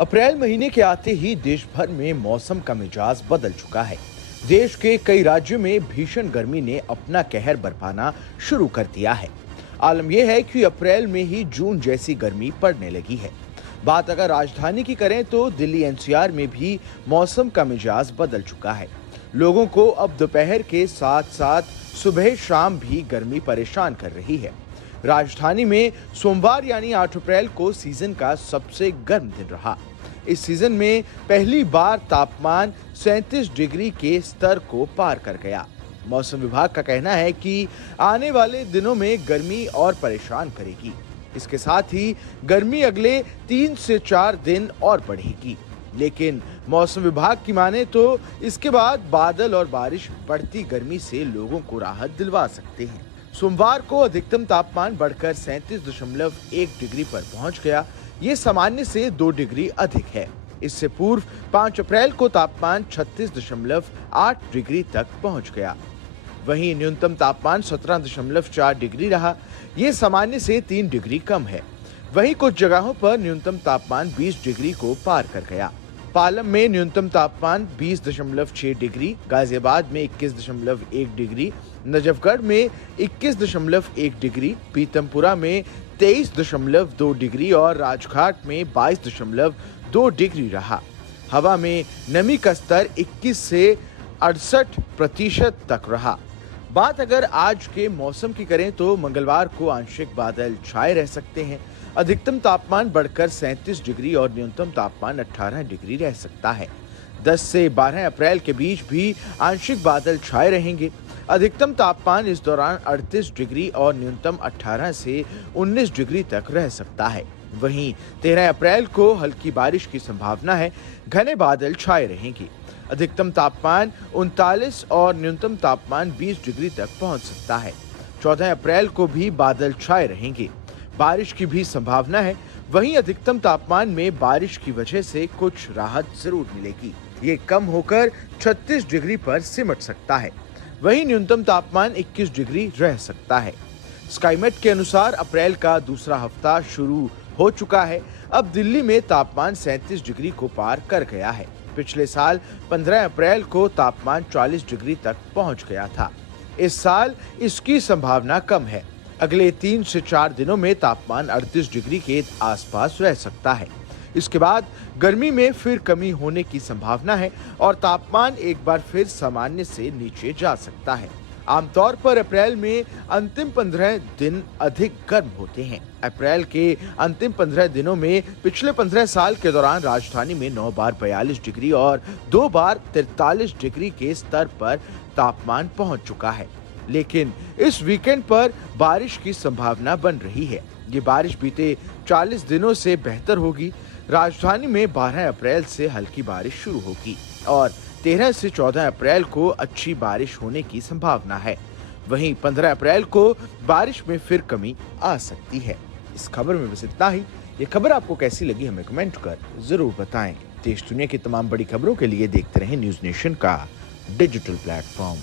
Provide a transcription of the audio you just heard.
अप्रैल महीने के आते ही देश भर में मौसम का मिजाज बदल चुका है। देश के कई राज्यों में भीषण गर्मी ने अपना कहर बरपाना शुरू कर दिया है। आलम यह है कि अप्रैल में ही जून जैसी गर्मी पड़ने लगी है। बात अगर राजधानी की करें तो दिल्ली एनसीआर में भी मौसम का मिजाज बदल चुका है। लोगों को अब दोपहर के साथ साथ सुबह शाम भी गर्मी परेशान कर रही है। राजधानी में सोमवार यानी 8 अप्रैल को सीजन का सबसे गर्म दिन रहा। इस सीजन में पहली बार तापमान 37 डिग्री के स्तर को पार कर गया। मौसम विभाग का कहना है कि आने वाले दिनों में गर्मी और परेशान करेगी। इसके साथ ही गर्मी अगले 3 से 4 दिन और बढ़ेगी। लेकिन मौसम विभाग की माने तो इसके बाद बादल और बारिश बढ़ती गर्मी से लोगों को राहत दिलवा सकते हैं। सोमवार को अधिकतम तापमान बढ़कर 37.1 डिग्री पर पहुंच गया। ये सामान्य से 2 डिग्री अधिक है। इससे पूर्व 5 अप्रैल को तापमान 36.8 डिग्री तक पहुंच गया। वहीं न्यूनतम तापमान 17.4 डिग्री रहा। ये सामान्य से 3 डिग्री कम है। वहीं कुछ जगहों पर न्यूनतम तापमान 20 डिग्री को पार कर गया। पालम में न्यूनतम तापमान 20.6 डिग्री, गाजियाबाद में 21.1 डिग्री, नजफगढ़ में 21.1 डिग्री, पीतमपुरा में 23.2 डिग्री और राजघाट में 22.2 डिग्री रहा। हवा में नमी का स्तर 21 से 68% तक रहा। बात अगर आज के मौसम की करें तो मंगलवार को आंशिक बादल छाए रह सकते हैं। अधिकतम तापमान बढ़कर 37 डिग्री और न्यूनतम तापमान 18 डिग्री रह सकता है। 10 से 12 अप्रैल के बीच भी आंशिक बादल छाए रहेंगे। अधिकतम तापमान इस दौरान 38 डिग्री और न्यूनतम 18 से 19 डिग्री तक रह सकता है। वहीं 13 अप्रैल को हल्की बारिश की संभावना है। घने बादल छाए रहेंगे। अधिकतम तापमान 39 और न्यूनतम तापमान 20 डिग्री तक पहुंच सकता है। 14 अप्रैल को भी बादल छाए रहेंगे। बारिश की भी संभावना है। वहीं अधिकतम तापमान में बारिश की वजह से कुछ राहत जरूर मिलेगी। ये कम होकर 36 डिग्री पर सिमट सकता है। वहीं न्यूनतम तापमान 21 डिग्री रह सकता है। स्काईमेट के अनुसार अप्रैल का दूसरा हफ्ता शुरू हो चुका है। अब दिल्ली में तापमान 37 डिग्री को पार कर गया है। पिछले साल 15 अप्रैल को तापमान 40 डिग्री तक पहुंच गया था। इस साल इसकी संभावना कम है। अगले 3 से 4 दिनों में तापमान 38 डिग्री के आसपास रह सकता है। इसके बाद गर्मी में फिर कमी होने की संभावना है और तापमान एक बार फिर सामान्य से नीचे जा सकता है। आमतौर पर अप्रैल में अंतिम 15 दिन अधिक गर्म होते हैं। अप्रैल के अंतिम 15 दिनों में पिछले 15 साल के दौरान राजधानी में 9 बार 42 डिग्री और 2 बार 43 डिग्री के स्तर पर तापमान पहुंच चुका है। लेकिन इस वीकेंड पर बारिश की संभावना बन रही है। ये बारिश बीते 40 दिनों से बेहतर होगी। राजधानी में 12 अप्रैल से हल्की बारिश शुरू होगी और 13 से 14 अप्रैल को अच्छी बारिश होने की संभावना है। वहीं 15 अप्रैल को बारिश में फिर कमी आ सकती है। इस खबर में बस इतना ही। ये खबर आपको कैसी लगी हमें कमेंट कर जरूर बताएं। देश दुनिया की तमाम बड़ी खबरों के लिए देखते रहें न्यूज़ नेशन का डिजिटल प्लेटफॉर्म।